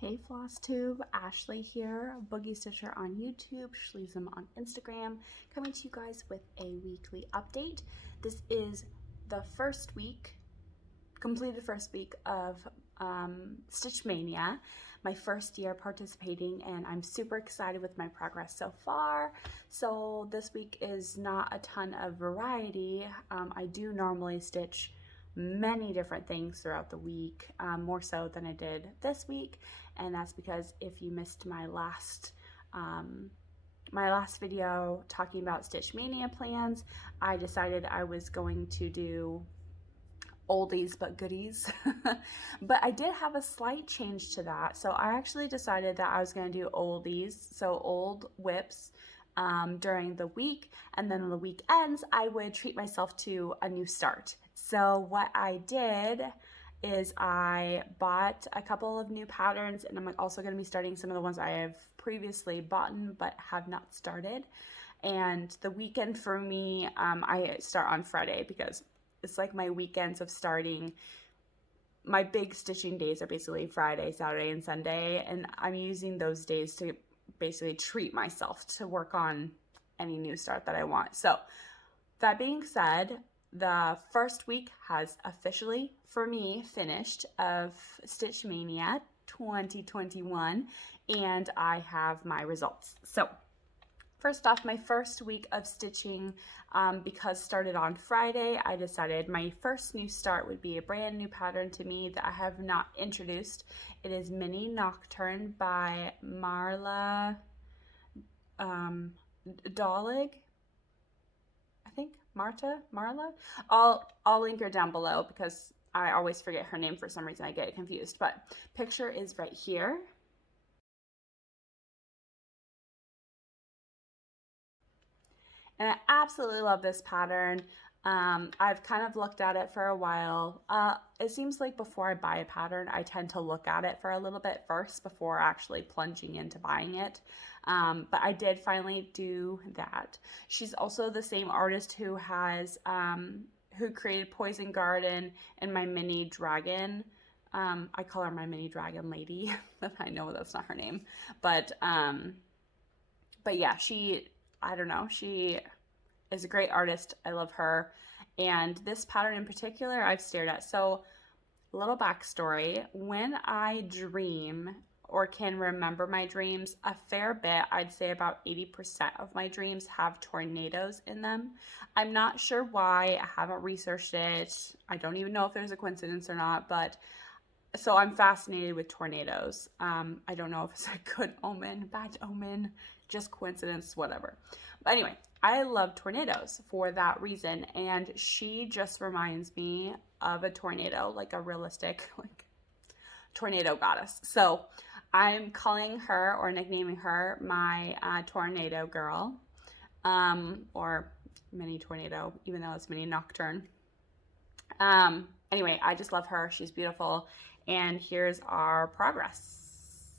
Hey Flosstube, Ashley here, Boogie Stitcher on YouTube, Schleezem on Instagram, coming to you guys with a weekly update. This is the first week, completed first week of Stitch Maynia, my first year participating, and I'm super excited with my progress so far. So this week is not a ton of variety. I do normally stitch many different things throughout the week, more so than I did this week, and that's because if you missed my last video talking about Stitch Maynia plans, I decided I was going to do oldies but goodies. But I did have a slight change to that, so I actually decided that I was going to do oldies, so old whips, during the week, and then on the weekends I would treat myself to a new start. So what I did is I bought a couple of new patterns, and I'm also going to be starting some of the ones I have previously bought but have not started. And the weekend for me, I start on Friday because it's like my weekends of starting. My big stitching days are basically Friday, Saturday, and Sunday, and I'm using those days to basically treat myself to work on any new start that I want. So that being said, the first week has officially, for me, finished of Stitch Maynia 2021, and I have my results. So first off, my first week of stitching, because started on Friday, I decided my first new start would be a brand new pattern to me that I have not introduced. It is Mini Nocturne by Marta Dahlig. I think Marla. I'll link her down below because I always forget her name for some reason. I get confused, but picture is right here. And I absolutely love this pattern. I've kind of looked at it for a while. It seems like before I buy a pattern, I tend to look at it for a little bit first before actually plunging into buying it. But I did finally do that. She's also the same artist who has, who created Poison Garden and my mini dragon. I call her my mini dragon lady, but I know that's not her name. But yeah, I don't know, she is a great artist. I love her. And this pattern in particular, I've stared at. So, a little backstory. When I dream or can remember my dreams, a fair bit, I'd say about 80% of my dreams have tornadoes in them. I'm not sure why. I haven't researched it. I don't even know if there's a coincidence or not, but so I'm fascinated with tornadoes. I don't know if it's a good omen, bad omen, just coincidence, whatever. But anyway, I love tornadoes for that reason, and she just reminds me of a tornado, like a realistic tornado goddess. So I'm calling her, or nicknaming her, my tornado girl, or mini tornado, even though it's Mini Nocturne. Anyway, I just love her. She's beautiful. And here's our progress.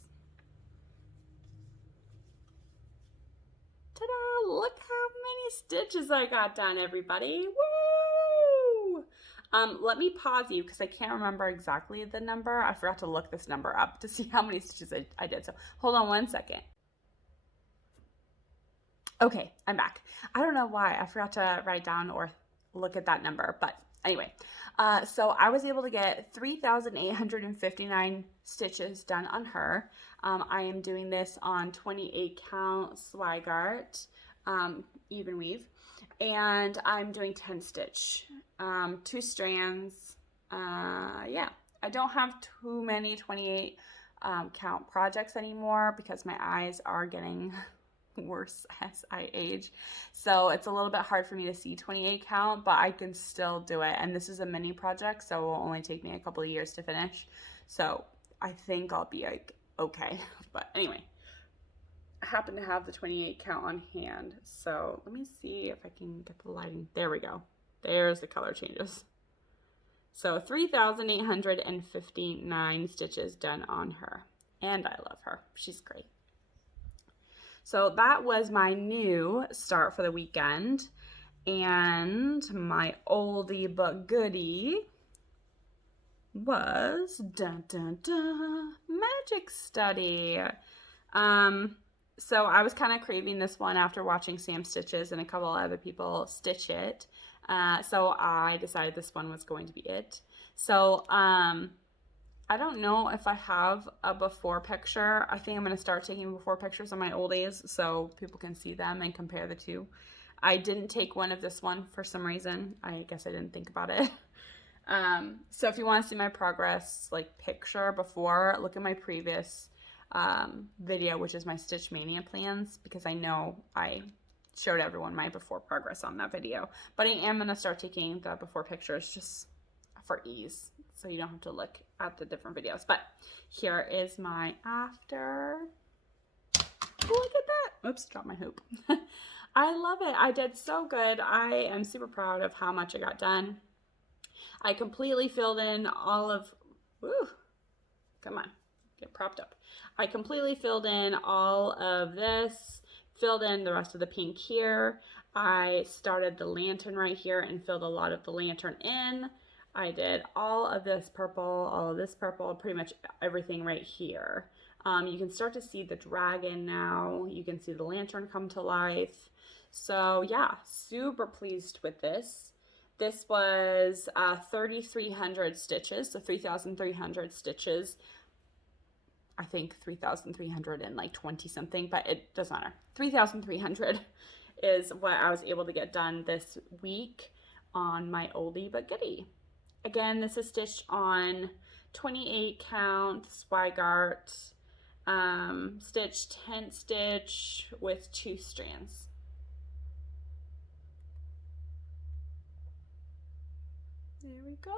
Ta-da! Look how many stitches I got done, everybody. Woo! Let me pause you because I can't remember exactly the number. I forgot to look this number up to see how many stitches I did. So hold on one second. Okay, I'm back. I don't know why I forgot to write down or look at that number, but anyway, so I was able to get 3,859 stitches done on her. I am doing this on 28 count Swagart even weave, and I'm doing 10 stitch, 2 strands. Yeah, I don't have too many 28 count projects anymore because my eyes are getting worse as I age, so it's a little bit hard for me to see 28 count, but I can still do it. And this is a mini project, so it will only take me a couple of years to finish, so I think I'll be like okay. But anyway, I happen to have the 28 count on hand, so let me see if I can get the lighting. There we go. There's the color changes. So 3,859 stitches done on her, and I love her. She's great. So that was my new start for the weekend, and my oldie but goodie was dun dun dun magic study. So I was kind of craving this one after watching Sam Stitches and a couple other people stitch it. So I decided this one was going to be it. So I don't know if I have a before picture. I think I'm going to start taking before pictures of my oldies so people can see them and compare the two. I didn't take one of this one for some reason. I guess I didn't think about it. So if you want to see my progress, like picture before, look at my previous video, which is my Stitch Maynia plans, because I know I showed everyone my before progress on that video. But I am going to start taking the before pictures just for ease, so you don't have to look at the different videos. But here is my after. Look at that. Oops, dropped my hoop. I love it. I did so good. I am super proud of how much I got done. I completely filled in all of, come on, get propped up. I completely filled in all of this, filled in the rest of the pink here. I started the lantern right here and filled a lot of the lantern in. I did all of this purple, pretty much everything right here. You can start to see the dragon now. You can see the lantern come to life. So yeah, super pleased with this. This was 3,300 stitches, so 3,300 stitches. I think 3,300 and like 20 something, but it doesn't matter. 3,300 is what I was able to get done this week on my oldie but goodie. Again, this is stitched on 28 count Swigart stitch, tent stitch with 2 strands. There we go.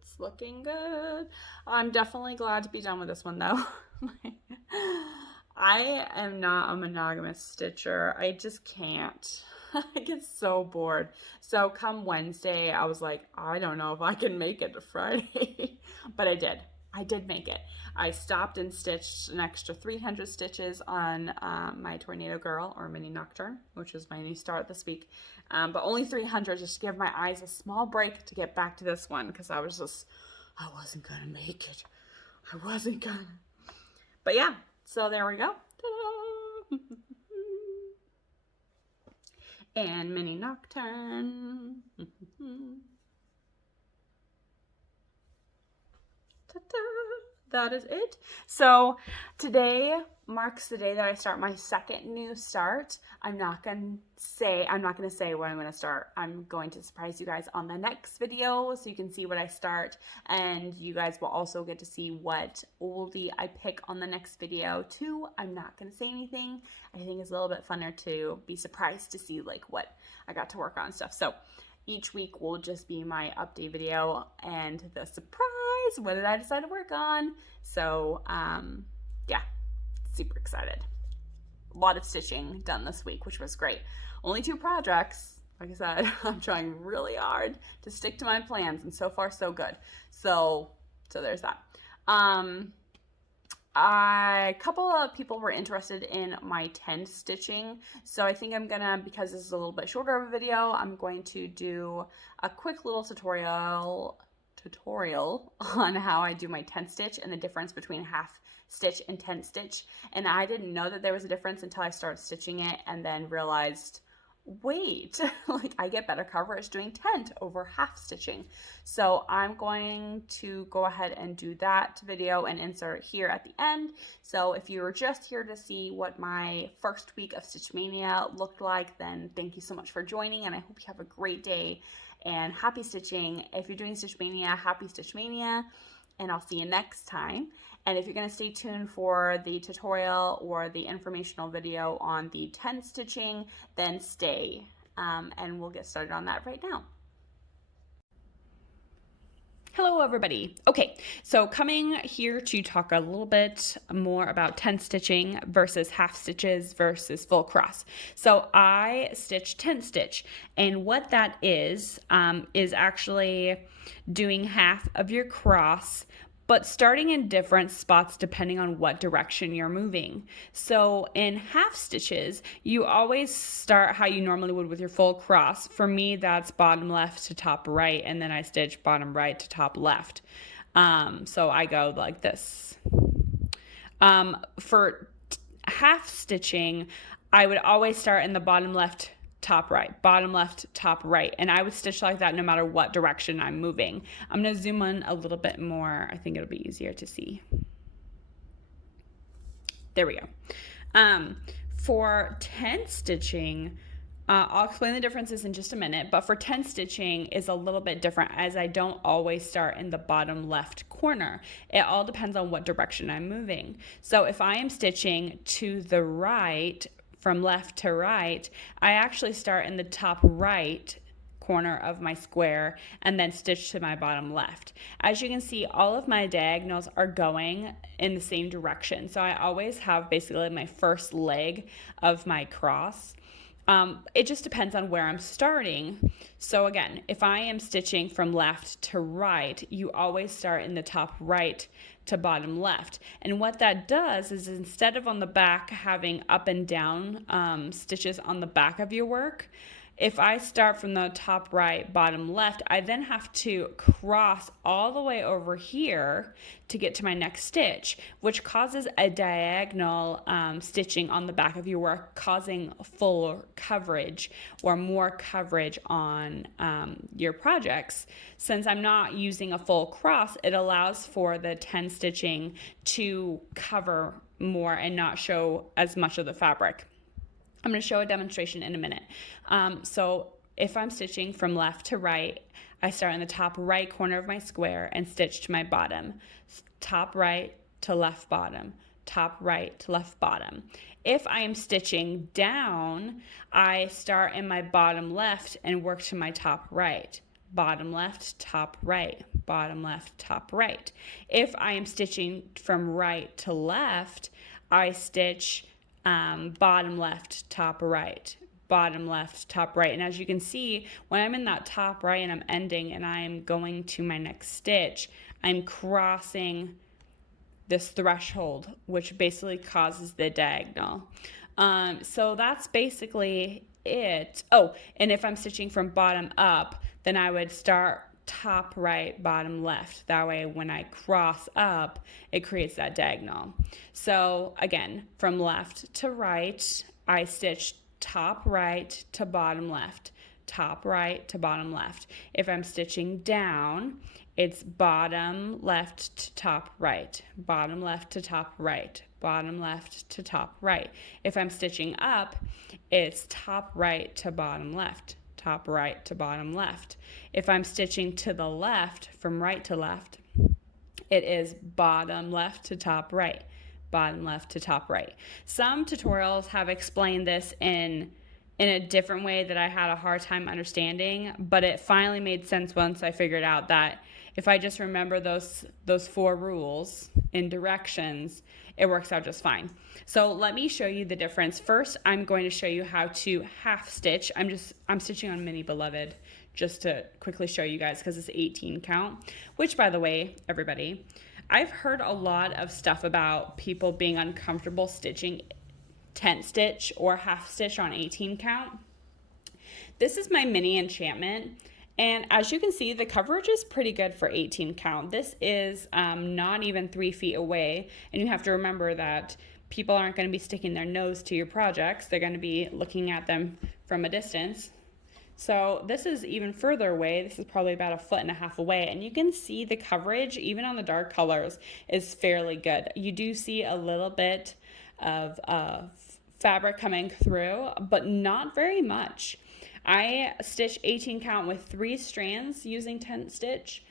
It's looking good. I'm definitely glad to be done with this one though. I am not a monogamous stitcher. I just can't. I get so bored. So come Wednesday, I was like, I don't know if I can make it to Friday. But I did. I did make it. I stopped and stitched an extra 300 stitches on my Tornado Girl or Mini Nocturne, which is my new start this week. But only 300 just to give my eyes a small break to get back to this one, because I wasn't gonna make it. I wasn't gonna. But yeah, so there we go. Ta-da! And Mini Nocturne. Ta-da! That is it. So today marks the day that I start my second new start. I'm not gonna say what I'm gonna start. I'm going to surprise you guys on the next video so you can see what I start, and you guys will also get to see what oldie I pick on the next video too. I'm not gonna say anything. I think it's a little bit funner to be surprised to see like what I got to work on and stuff. So each week will just be my update video and the surprise, what did I decide to work on? So yeah, super excited. A lot of stitching done this week, which was great. Only 2 projects. Like I said, I'm trying really hard to stick to my plans, and so far so good. So there's that. A couple of people were interested in my tent stitching, so I think I'm gonna, because this is a little bit shorter of a video, I'm going to do a quick little tutorial on how I do my tent stitch and the difference between half stitch and tent stitch. And I didn't know that there was a difference until I started stitching it, and then realized, wait, like I get better coverage doing tent over half stitching. So I'm going to go ahead and do that video and insert it here at the end. So if you were just here to see what my first week of Stitch Mania looked like, then thank you so much for joining, and I hope you have a great day and happy stitching. If you're doing Stitch Mania, happy Stitch Mania, and I'll see you next time. And if you're going to stay tuned for the tutorial or the informational video on the tent stitching, then stay, and we'll get started on that right now. Hello everybody. Okay, so coming here to talk a little bit more about tent stitching versus half stitches versus full cross. So I stitch tent stitch, and what that is actually doing half of your cross, but starting in different spots depending on what direction you're moving. So in half stitches, you always start how you normally would with your full cross. For me, that's bottom left to top right, and then I stitch bottom right to top left. So I go like this. For half stitching, I would always start in the bottom left, top right, bottom left, top right. And I would stitch like that no matter what direction I'm moving. I'm going to zoom in a little bit more. I think it'll be easier to see. There we go. For 10 stitching, I'll explain the differences in just a minute, but for 10 stitching is a little bit different as I don't always start in the bottom left corner. It all depends on what direction I'm moving. So if I am stitching to the right, from left to right, I actually start in the top right corner of my square and then stitch to my bottom left. As you can see, all of my diagonals are going in the same direction. So I always have basically my first leg of my cross. It just depends on where I'm starting. So again, if I am stitching from left to right, you always start in the top right to bottom left. And what that does is instead of on the back having up and down stitches on the back of your work, if I start from the top right, bottom left, I then have to cross all the way over here to get to my next stitch, which causes a diagonal stitching on the back of your work, causing full coverage or more coverage on your projects. Since I'm not using a full cross, it allows for the 10 stitching to cover more and not show as much of the fabric. I'm going to show a demonstration in a minute. So if I'm stitching from left to right, I start in the top right corner of my square and stitch to my bottom. Top right to left bottom, top right to left bottom. If I am stitching down, I start in my bottom left and work to my top right. Bottom left, top right, bottom left, top right. If I am stitching from right to left, I stitch bottom left, top right, bottom left, top right. And as you can see, when I'm in that top right and I'm ending and I'm going to my next stitch, I'm crossing this threshold, which basically causes the diagonal. So that's basically it. Oh, and if I'm stitching from bottom up, then I would start top right, bottom left. That way when I cross up, it creates that diagonal. So again, from left to right, I stitch top right to bottom left, top right to bottom left. If I'm stitching down, it's bottom left to top right, bottom left to top right, bottom left to top right. If I'm stitching up, it's top right to bottom left, top right to bottom left. If I'm stitching to the left, from right to left, it is bottom left to top right, bottom left to top right. Some tutorials have explained this in a different way that I had a hard time understanding, but it finally made sense once I figured out that if I just remember those 4 rules in directions, it works out just fine. So let me show you the difference. First, I'm going to show you how to half stitch. I'm stitching on Mini Beloved just to quickly show you guys because it's 18 count, which by the way, everybody, I've heard a lot of stuff about people being uncomfortable stitching tent stitch or half stitch on 18 count. This is my mini enchantment. And as you can see, the coverage is pretty good for 18 count. This is not even 3 feet away. And you have to remember that people aren't going to be sticking their nose to your projects. They're going to be looking at them from a distance. So this is even further away. This is probably about 1.5 feet away. And you can see the coverage, even on the dark colors, is fairly good. You do see a little bit of fabric coming through, but not very much. I stitch 18 count with 3 strands using tent stitch.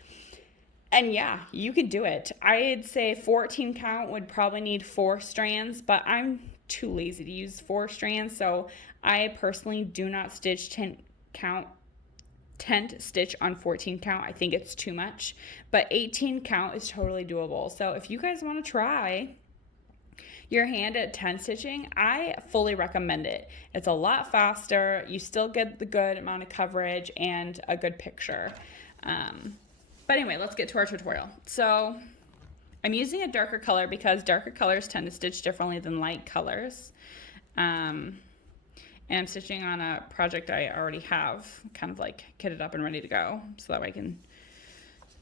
And yeah, you could do it. I'd say 14 count would probably need 4 strands, but I'm too lazy to use 4 strands. So I personally do not stitch tent stitch on 14 count. I think it's too much, but 18 count is totally doable. So if you guys want to try your hand at 10 stitching, I fully recommend it. It's a lot faster. You still get the good amount of coverage and a good picture. But anyway, let's get to our tutorial. So I'm using a darker color because darker colors tend to stitch differently than light colors. And I'm stitching on a project I already have kind of like kitted up and ready to go, so that way I can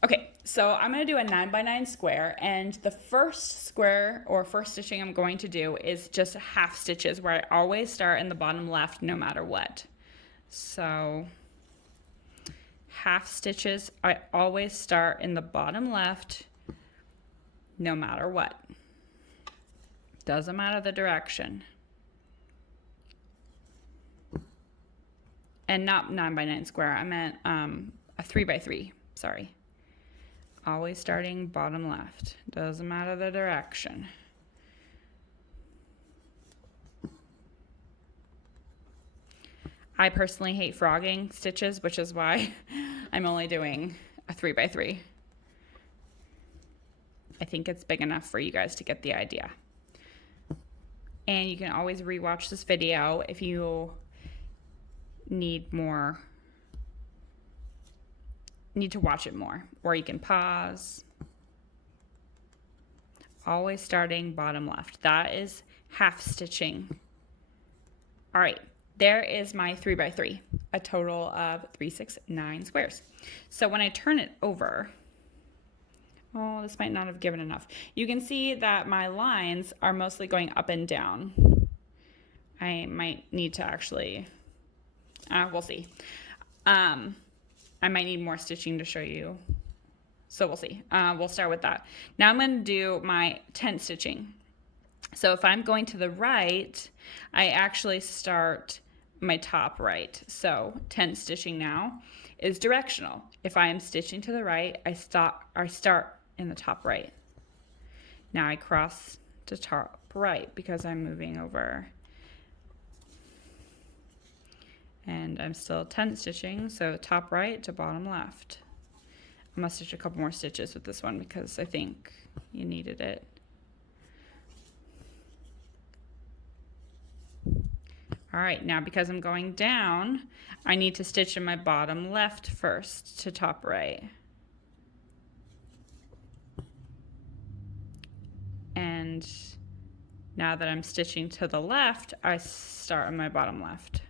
Okay, so I'm going to do a 9x9 square, and the first square or first stitching I'm going to do is just half stitches, where I always start in the bottom left no matter what. So half stitches, I always start in the bottom left no matter what. Doesn't matter the direction. And not 9x9 square, I meant a 3x3, sorry. Always starting bottom left. Doesn't matter the direction. I personally hate frogging stitches, which is why I'm only doing a 3x3. I think it's big enough for you guys to get the idea. And you can always rewatch this video if you need to watch it more, or you can pause. Always starting bottom left. That is half stitching. All right, there is my 3x3, a total of 3, 6, 9 squares. So when I turn it over, oh, this might not have given enough. You can see that my lines are mostly going up and down. I might need to actually, we'll see. I might need more stitching to show you. So we'll see. We'll start with that. Now I'm going to do my tent stitching. So if I'm going to the right, I actually start my top right. So tent stitching now is directional. If I am stitching to the right, I start in the top right. Now I cross to top right because I'm moving over. And I'm still tent stitching, so top right to bottom left. I'm gonna stitch a couple more stitches with this one because I think you needed it. All right, now because I'm going down, I need to stitch in my bottom left first to top right. And now that I'm stitching to the left, I start on my bottom left.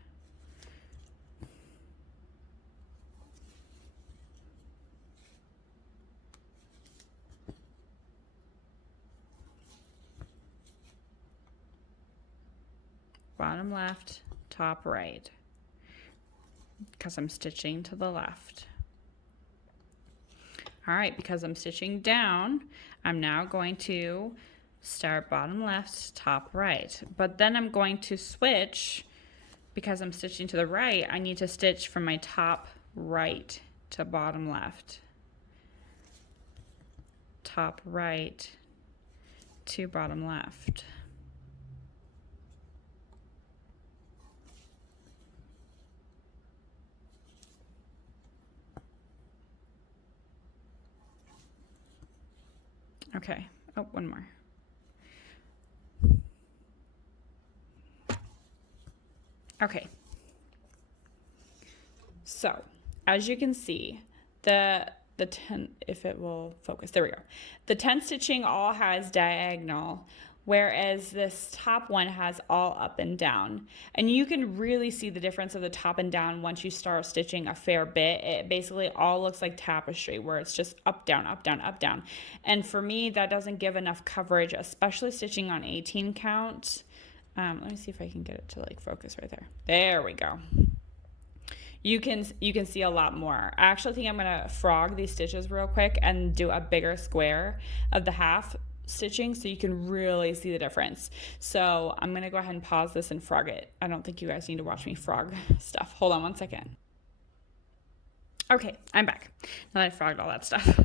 Bottom left, top right, because I'm stitching to the left. All right, because I'm stitching down, I'm now going to start bottom left, top right. But then I'm going to switch, because I'm stitching to the right, I need to stitch from my top right to bottom left. Top right to bottom left. Okay, oh, one more. Okay, so as you can see, the tent, if it will focus, there we go. The tent stitching all has diagonal, whereas this top one has all up and down. And you can really see the difference of the top and down once you start stitching a fair bit. It basically all looks like tapestry, where it's just up, down, up, down, up, down. And for me, that doesn't give enough coverage, especially stitching on 18 count. Let me see if I can get it to like focus right there. There we go. You can see a lot more. I actually think I'm gonna frog these stitches real quick and do a bigger square of the half stitching so you can really see the difference. So I'm gonna go ahead and pause this and frog it. I don't think you guys need to watch me frog stuff. Hold on one second. Okay, I'm back. Now that I frogged all that stuff.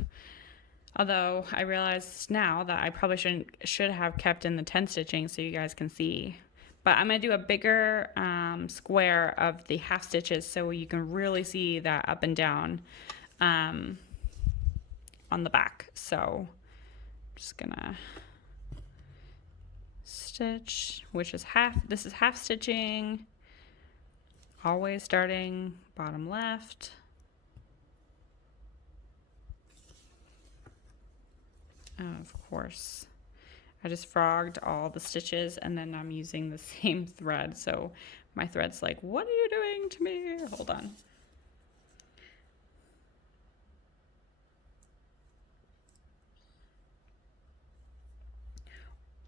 Although I realized now that I probably should have kept in the 10 stitching so you guys can see. But I'm going to do a bigger square of the half stitches so you can really see that up and down on the back. So I'm just going to stitch, which is this is half stitching, always starting bottom left. Of course, I just frogged all the stitches and then I'm using the same thread. So my thread's like, what are you doing to me? Hold on.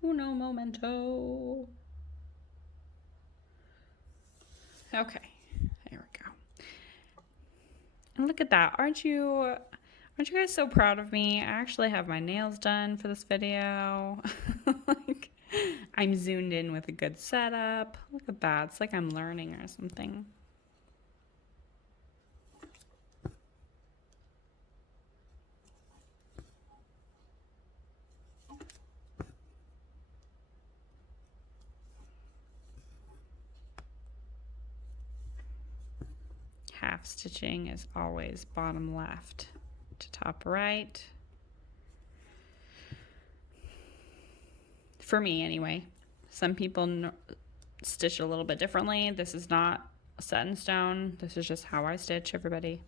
Uno momento. Okay, there we go. And look at that. Aren't you guys so proud of me? I actually have my nails done for this video. Like, I'm zoomed in with a good setup. Look at that. It's like I'm learning or something. Half stitching is always bottom left to top right. For me, anyway. Some people stitch a little bit differently. This is not set in stone. This is just how I stitch, everybody.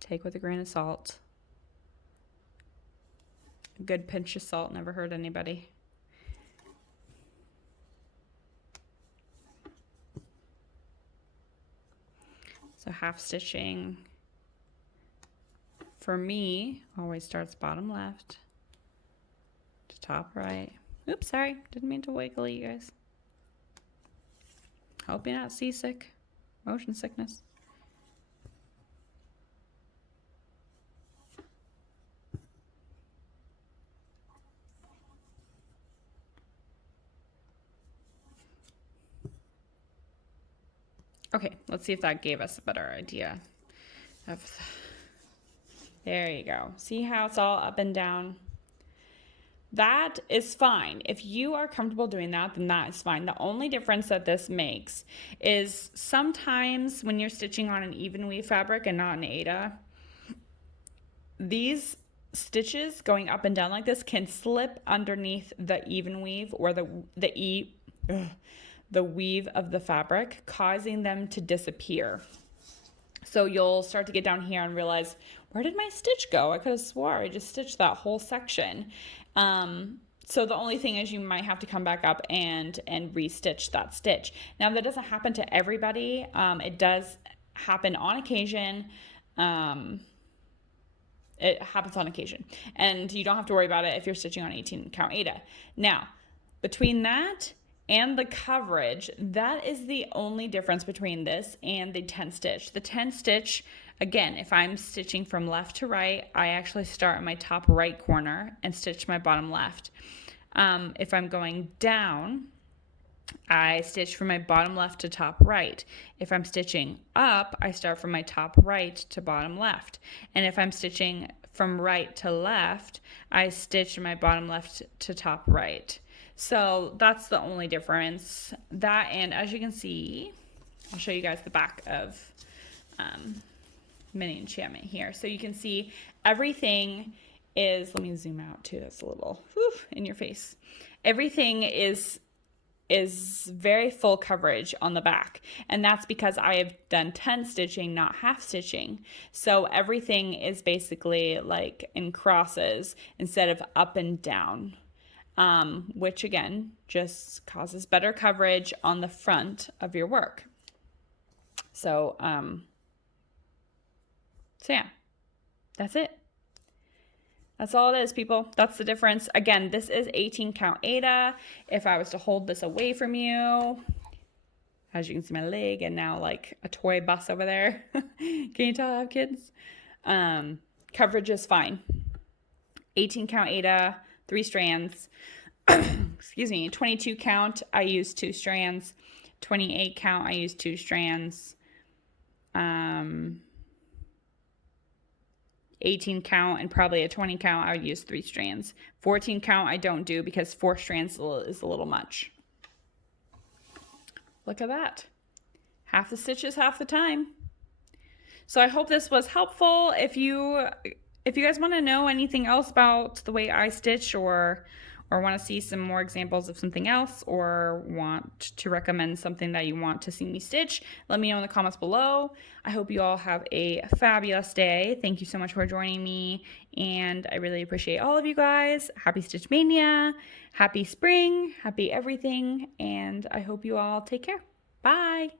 Take with a grain of salt. A good pinch of salt never hurt anybody. So half stitching for me always starts bottom left to top right. Oops, sorry, didn't mean to wiggle you guys. Hope you're not seasick, motion sickness. Okay, let's see if that gave us a better idea of, there you go. See how it's all up and down? That is fine. If you are comfortable doing that, then that is fine. The only difference that this makes is sometimes when you're stitching on an even weave fabric and not an Aida, these stitches going up and down like this can slip underneath the even weave or the weave of the fabric, causing them to disappear. So you'll start to get down here and realize, where did my stitch go? I could have swore I just stitched that whole section. So the only thing is you might have to come back up and restitch that stitch. Now that doesn't happen to everybody. It does happen on occasion. It happens on occasion, and you don't have to worry about it if you're stitching on 18 count Aida. Now, between that and the coverage, that is the only difference between this and the 10 stitch. The 10 stitch, again, if I'm stitching from left to right, I actually start in my top right corner and stitch my bottom left. If I'm going down, I stitch from my bottom left to top right. If I'm stitching up, I start from my top right to bottom left. And if I'm stitching from right to left, I stitch my bottom left to top right. So that's the only difference. That, and as you can see, I'll show you guys the back of Mini Enchantment here. So you can see everything is, let me zoom out too, that's a little in your face. Everything is very full coverage on the back, and that's because I have done 10 stitching, not half stitching. So everything is basically like in crosses instead of up and down. Which again, just causes better coverage on the front of your work. So yeah, that's it. That's all it is, people. That's the difference. Again, this is 18 count Aida. If I was to hold this away from you, as you can see my leg and now like a toy bus over there. Can you tell I have kids? Coverage is fine. 18 count Aida, 3 strands. Excuse me, 22 count, I use 2 strands. 28 count, I use 2 strands. 18 count and probably a 20 count, I would use 3 strands. 14 count, I don't do because 4 strands is a little much. Look at that. Half the stitches, half the time. So I hope this was helpful. If you guys want to know anything else about the way I stitch or want to see some more examples of something else or want to recommend something that you want to see me stitch, let me know in the comments below. I hope you all have a fabulous day. Thank you so much for joining me, and I really appreciate all of you guys. Happy Stitch Mania, happy spring, happy everything, and I hope you all take care. Bye!